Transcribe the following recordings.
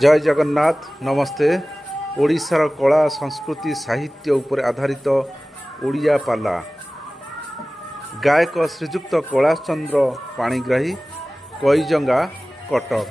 जय जगन्नाथ नमस्ते। ओडिशार कला संस्कृति साहित्य उपर आधारित ओडिया पाला गायक श्रीजुक्त कैलाश चंद्र पाणिग्राही कईजंगा कटक।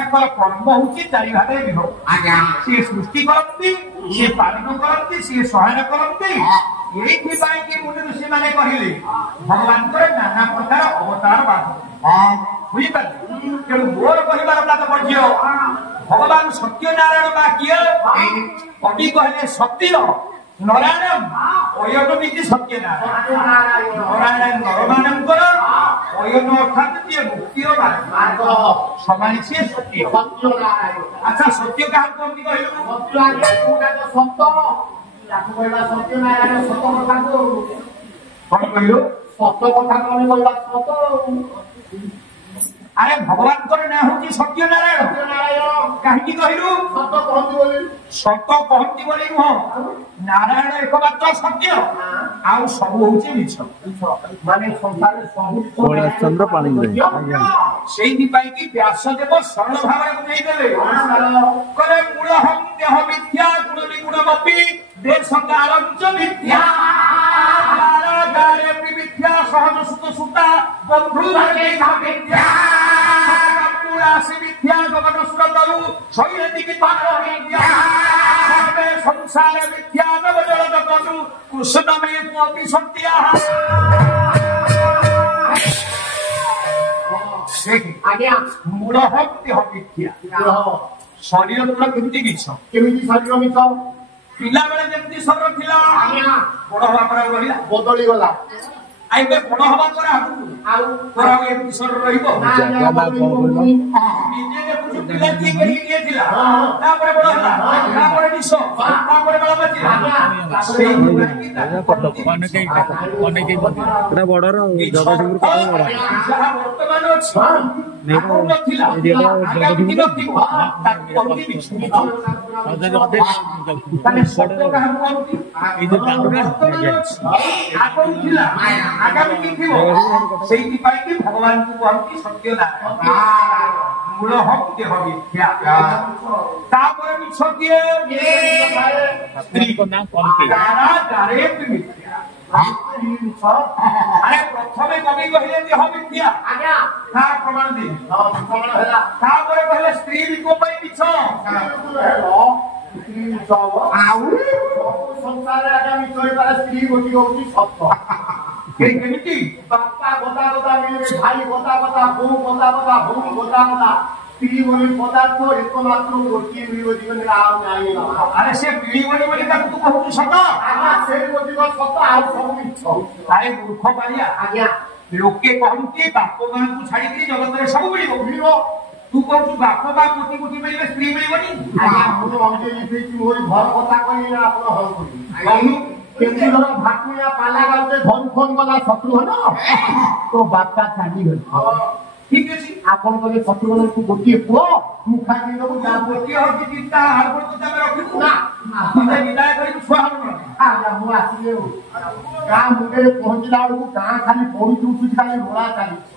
जगन्नाथ कर्म हूँ चारि भाग विभक्त सी सृष्टि करती सी पालन करती सी सहायन करती मुनि ऋषि मैंने कहले भगवान नाना प्रकार अवतार बांध बुझीपारे तेणु मोर कहबार तात्पर्य भगवान सत्यनारायण बा किए कवि कहले सत्य नारायण अयन सत्यनारायण नारायण नरमानंकर अयन अर्थात मुक्ति मार्ग समान सी सत्य अच्छा सत्य क्या कहती कहलु सत्यनारायण सत कथा कौन कहलु सत कथा कौन कहला सत अरे भगवान को ना हूँ सत्यनारायण कहीं कहलु सत कहती बोली नुह नारायण एकमात्र सत्य आउ सब हूँ मिछ माने संसार कैलाश चंद्र पाणिग्राही से व्यासदेव सरल भाव बुझेदेले कहे मूलहं देह मिथ्या गुण विगुणमपि देशकारं च मिथ्या कारागारे मिथ्या सहज सुत सुता बंधु भागे मिथ्या राशि विद्या गगन सुरतरु शैलति की पार विद्या संसार विद्या नवजल जगतु कृष्ण में त्वपि सत्या आज्ञा मूलहं देह मिथ्या शरीर मूल केमती मिछ केमती शरीर मिछ पिला बेले जेमती शरीर थिला आज्ञा बड़ हवा पर रहिला बदली गला आइबे बड़ हवा पर आउ तोरा एमती शरीर रहिबो जगह बा निजे जे कुछ पिला की करी के थिला तापर बड़ हला तापर निसो तापर बड़ बचिला सेही कटक माने के एटा बडर जगतसिंहपुर कटक बडर जहा वर्तमान छ नेको थिला आगामी दिन थिबो ताकि कोती बिछुनी ताने सत्य का हम कोती ए जे आगम थिला आगामी दिन थिबो सेही पाई भगवान को कहती सत्यनारायण मूलहं देह मिथ्या तापर मिछ किए स्त्री को नाम कौन कारागारे मिथ्या अरे प्रथमे कवि कहले देह मिथ्या आज्ञा ता प्रमाण दे प्रमाण हैला तापर कहले स्त्री को पई मिछ स्त्री मिछ आउ संसार आगामी चोरी स्त्री गोटी होती सत्य केमिति बापा गोता गोता मिले भाई गोता गोता बहू गोता गोता भूमि गोता गोता ସ୍ତ୍ରୀ ବୋଲି ପଦାର୍ଥ ଏକମାତ୍ର ଗୋଟିଏ ମିଳିବ ଜୀବନରେ ଆଉ ନାହିଁ ବାପା। ଆରେ ସେ ମିଳିବନି ବୋଲି ତାକୁ ତୁ କହୁଛୁ ସତ? ଆଜ୍ଞା ସେଇ ଗୋଟିକ ସତ ଆଉ ସବୁ ମିଛ। ଆରେ ମୂର୍ଖ ପାଳିଆ, ଆଜ୍ଞା ଲୋକେ କହନ୍ତି ବାପ ମାଙ୍କୁ ଛାଡିକି ଜଗତରେ ସବୁ ମିଳିବ। ମିଳିବ। ତୁ କହୁଛୁ ବାପ ମା କୋଟି କୋଟି ମିଳିବେ, ସ୍ତ୍ରୀ ମିଳିବନି? ଆଜ୍ଞା ମୁଁ ଅଞ୍ଜଳି ଦେଇଛି ମୋରି ଘର କଥା କହିଲି ନା ଆପଣ ହଲ କରିବି। କହୁନୁ। କେମିତି ଧର ଭାଟୁଆ ପାଲା ଗାଉଟେ ଘରୁ ଫୋନ କଲା ଶତ୍ରୁଘ୍ନ ତୋ ବାପା ଛାଡିଗଲେ। ଠିକ ଅଛି, ଆପଣ କହିଲେ ଶତ୍ରୁଘ୍ନକୁ ଗୋଟିଏ ପୁଅ ମୁଖା କିଣିଦବୁ ଯାହା ଗୋଟିଏ ହଉଛି ଚିନ୍ତା ହାରକୁ ତ ଆମେ ରଖିବୁ ନା ବିଦାୟ କରିବୁ ଛୁଆ ହବ। ଆଜ୍ଞା ମୁଁ ଆସିଲି ଗାଁ ମୁଣ୍ଡରେ ପହଞ୍ଚିଲା ବେଳକୁ ଗାଁ ଖାଲି ପଡୁଛି ଉଠୁଛି ଖାଲି ରୋଳା ଚାଲିଛି।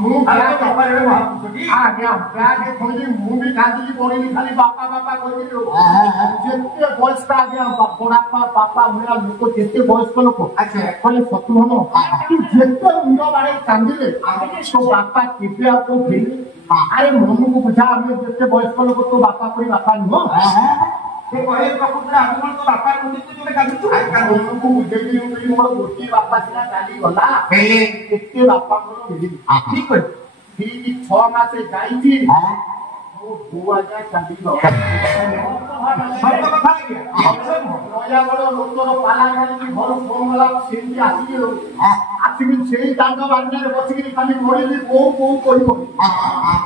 ମୁଁ ଆଜ୍ଞା ବ୍ୟାଗ ଖୋଲି ମୁଁ ବି କାନ୍ଦିକି ପଡିଲି ଖାଲି ବାପା ବାପା କହିଲି। ଯେତେ ବୟସ୍କ ଆଜ୍ଞା ବଡାପା ବାପା ଭଳିଆ ଲୋକ ଯେତେ ବୟସ୍କ ଲୋକ କହିଲେ ଶତ୍ରୁଘ୍ନ ତୁ ଯେତେ ମୁଣ୍ଡ ବାଡେଇ କାନ୍ଦିଲେ ତୋ ବାପା କେବେ ଆଉ କୋଉ ଫେରିବେ? ଆରେ ମନକୁ ବୁଝା ଆମେ ଯେତେ ବୟସ୍କ ଲୋକ ତୋ ବାପା ପରି ବାପା ନୁହଁ। ସେ କହିଲେ ପ୍ରକୃତରେ ଆପଣ ତ ବାପା କହୁଛନ୍ତି ଯୋଉଟା କାନ୍ଦୁଛୁ। ମନକୁ ବୁଝେଇଲି ମୁଁ କହିଲି ମୋର ଗୋଟିଏ ବାପା ସିନା ଚାଲିଗଲା କେତେ ବାପା ମୋର ମିଳିଲି। ଠିକ ଅଛି, ଠିକ 6 ମାସ ଯାଇଛି ମୋ ବୋଉ ଆଜ୍ଞା ଚାଲିଗଲା। ସତ କଥା ଆଜ୍ଞା। ନୟାଗଡ଼ ଲୋକର ପାଲା ଖାଲି ଘରୁ ଫୋନ ଗଲା ସେମିତି ଆସିକି ସେଇ ଦାଣ୍ଡ ବାଣ୍ଡରେ ବସିକିରି ଖାଲି ମରିଲି ବୋଉ ବୋଉ କହିବ।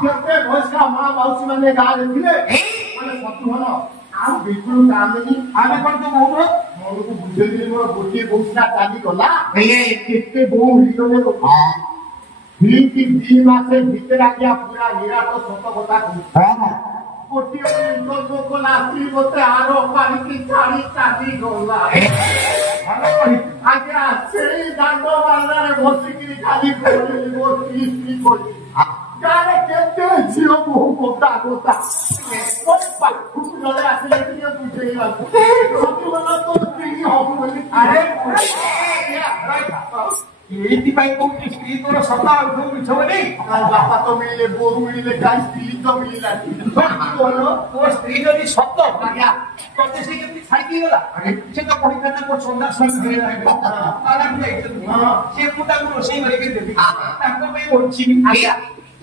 କେତେ ବୟସ୍କ ମା ମାଉସୀ ମାନେ ଗାଁରେ ଥିଲେ ମାନେ ଶତ୍ରୁଘ୍ନ ଆଉ ବିଜୁଳି କାମିନି ଆମେ କଣ ତୁ କହୁଛୁ? ମନକୁ ବୁଝେଇଲି ମୋର ଗୋଟିଏ ବୋଉ ସିନା ଚାଲିଗଲା କେତେ ବୋଉ ହେଇଗଲେ। ଠିକ 2 ମାସ ଭିତରେ ଆଜ୍ଞା ପୁରା ନିରାଟ ସତ କଥା କହୁଛି। ଗୋଟିଏ କଲା ସ୍ତ୍ରୀ ମତେ ଆର ପାଣିକି ଛାଡି ଚାଲିଗଲା। ଆଜ୍ଞା ସେଇ ଦାଣ୍ଡ ବାଣ୍ଡରେ ବସିକିରି ଖାଲି କହିଲି ମୋ ସ୍ତ୍ରୀ କହିଲି ଗାଁରେ କେତେ ଝିଅ ବୋହୁ ଗୋଟା ଗୋଟା ପାଖକୁ ଜଣେ ଆସିଲେ ଟିକେ ବୁଝେଇବାକୁ ଶତ୍ରୁଘ୍ନ ତୋ ସ୍ତ୍ରୀ ହବ ବୋଲି। ଏଇଥିପାଇଁ କହୁଛି ସ୍ତ୍ରୀ ତୋର ସତ ଆଉ ସବୁ ମିଛ ବୋଲି। ବାପା ତ ମିଳିଲେ ବୋଉ ମିଳିଲେ କାହିଁ ସ୍ତ୍ରୀ ତ ମିଳିଲାନି। ତୋ ସ୍ତ୍ରୀ ଯଦି ସତ ଆଜ୍ଞା ତତେ ସେ କେମିତି ଛାଡିକି ଗଲା? ସେ ତ କହିଥାନ୍ତା ମୋ ସନ୍ଧ୍ୟା ସନ୍ଧ୍ୟା ସେ ମୁଁ ତାଙ୍କୁ ରୋଷେଇ କରିକି ଦେବି ତାଙ୍କ ପାଇଁ ବଞ୍ଚିବି। ଆଜ୍ଞା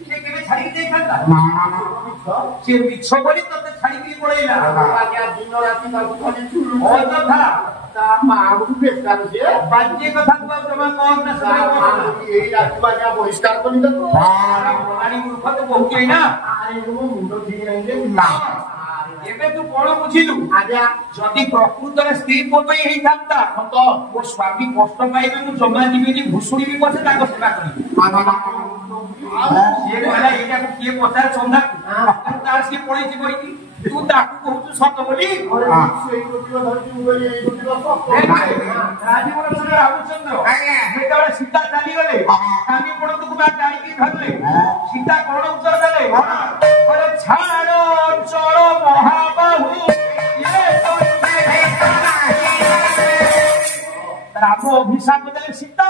ସେ କେବେ ଛାଡିକି ଯାଇଥାନ୍ତା? ସେ ମିଛ କରି ତତେ ଛାଡିକି ପଳେଇଲା। ଆଜ୍ଞା ଦିନ ରାତି ତାକୁ ଖାଲି ଅଯଥା ତା ମାଆକୁ ବେକାର ସିଏ ବାଜ୍ୟ କଥା ତୁ ଆଉ ଜମା କର ନା ଏଇ ରାତି ଆଜ୍ଞା ବହିଷ୍କାର କରି ତାକୁ ମୂର୍ଖ ତ କହୁଛି ନା। ମୁଣ୍ଡ ଠିକ ନାହିଁ। ଏବେ ତୁ କଣ ବୁଝିଲୁ? ଆଜ୍ଞା ଯଦି ପ୍ରକୃତରେ ସ୍ତ୍ରୀ ମୋ ପାଇଁ ହେଇଥାନ୍ତା ସତ ମୋ ସ୍ୱାମୀ କଷ୍ଟ ପାଇବେ ମୁଁ ଜମା ଯିବିନି ଭୁଷୁଡ଼ିବି ପଛେ ତାଙ୍କ ସେବା କରିବି। ସିଏ କହିଲା ଏଇଟାକୁ କିଏ ପଚାରେ ଚନ୍ଦାକୁ ତାର ସିଏ ପଳେଇଛି କହିକି ତୁ ତାକୁ କହୁଛୁ ସତ ବୋଲି। ରାମଚନ୍ଦ୍ର ଯେତେବେଳେ ସୀତା ଚାଲିଗଲେ କାନ୍ଦି ପଡ଼ନ୍ତକୁ ଜାଣିକି ଧରିଲେ ସୀତା କଣ ଉତ୍ତର ଦେଲେ? ଛାଡ଼ ଚଳ ମହାବାହୁ ରାମ ଅଭିଶାପ ଦେଲେ ସୀତା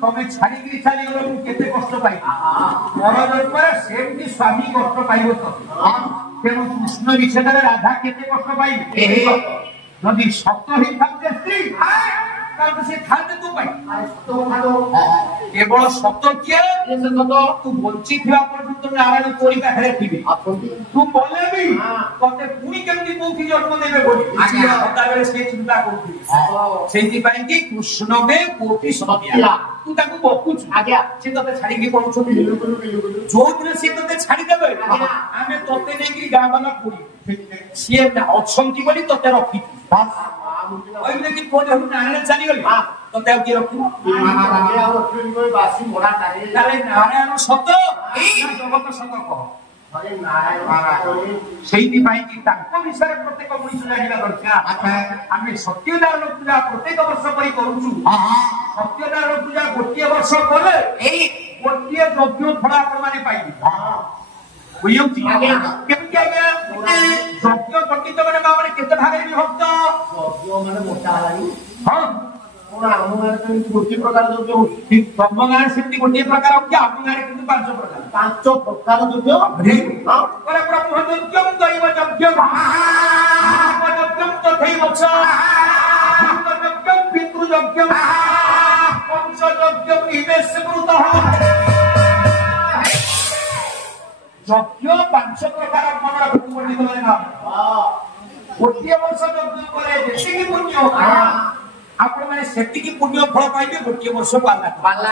ତମେ ଛାଡିକିରି ଚାଲିଗଲ ମୁଁ କେତେ କଷ୍ଟ ପାଇବି। ପରଜନ୍ମରେ ସେମିତି ସ୍ୱାମୀ କଷ୍ଟ ପାଇବ ତମେ। ତେଣୁ କୃଷ୍ଣ ନିଷେଧରେ ରାଧା କେତେ କଷ୍ଟ ପାଇବେ। ଯଦି ସତ ହେଇଥାନ୍ତେ ସ୍ତ୍ରୀ ତାହେଲେ ସେ ଥାନ୍ତେ ତୁ ପାଇଁ। କେବଳ ସତ କିଏ? ତୁ ବଞ୍ଚିଥିବା ପର୍ଯ୍ୟନ୍ତ ନାରାୟଣ ତୋରି ପାଖରେ ଥିବେ। ତୁ ଗଲେ ବି ତତେ ପୁଣି କେମିତି କୋଉଠି ଜନ୍ମ ଦେବେ ବୋଲି ସଦାବେଳେ ସେ ଚିନ୍ତା କରୁଥିବେ। ସେଇଥିପାଇଁ କି କୃଷ୍ଣ ବେ କୋଟି ସତ୍ୟା ତୁ ତାକୁ ବକୁଛୁ। ଆଜ୍ଞା ସେ ତତେ ଛାଡିକି ପଳଉଛନ୍ତି। ଯୋଉଦିନ ସିଏ ତତେ ଛାଡିଦେବେ ଆମେ ତତେ ନେଇକି ଗାଁ ବାଲା ପୁରୀ ସିଏ ଅଛନ୍ତି ବୋଲି ତତେ ରଖିଛୁ। କହିଲେ ପୁଅ ଦେହରୁ ନାରାୟଣ ଚାଲିଗଲେ ତତେ ଆଉ କିଏ ରଖିବ? ତାହେଲେ ନାରାୟଣ ସତ ଜଗତ ସତ କହ। ସେଇଥିପାଇଁ କି ତାଙ୍କ ବିଷୟରେ ପ୍ରତ୍ୟେକ ମଣିଷ ଜାଣିବା ଦରକାର। ଆମେ ସତ୍ୟନାରାୟଣ ପୂଜା ପ୍ରତ୍ୟେକ ବର୍ଷ କରି କରୁଛୁ। ସତ୍ୟନାରାୟଣ ପୂଜା ଗୋଟିଏ ବର୍ଷ କଲେ ଏଇ ଗୋଟିଏ ଯଜ୍ଞ ଫଳ ଆପଣ ମାନେ ପାଇବେ। ବୁଝିଯାଉଛି କେମିତି ଆଜ୍ଞା? ଯଜ୍ଞ ପଣ୍ଡିତ ମାନେ ମା ମାନେ କେତେ ଭାଗରେ ବିଭକ୍ତ? ମାନେ ମୋଟା ହେଲାଣି। ହଁ ଆମ ଗାଁରେ ଗୋଟିଏ ପ୍ରକାର ଯଜ୍ଞ ହଉଛି। ତମ ଗାଁରେ ସେମିତି ଗୋଟିଏ ପ୍ରକାର ହଉଛି ଆମ ଗାଁରେ କିନ୍ତୁ 5 ପ୍ରକାର। 5 ପ୍ରକାର ଯଜ୍ଞ ଦୈବ ଯଜ୍ଞ ତଥୈ ବଚ ପିତୃ ଯଜ୍ଞ ପଞ୍ଚ ଯଜ୍ଞ ଇମେ ସ୍ମୃତଃ। ଯଜ୍ଞ 5 ପ୍ରକାର ମନେ ରଖନ୍ତୁ ପଣ୍ଡିତ ମାନେ ନା ଗୋଟିଏ ବର୍ଷ ଯଜ୍ଞ କଲେ ଯେତିକି ପୁଣ୍ୟ ଆପଣ ମାନେ ସେତିକି ପୁଣ୍ୟ ଫଳ ପାଇବେ ଗୋଟିଏ ବର୍ଷ ପାଲା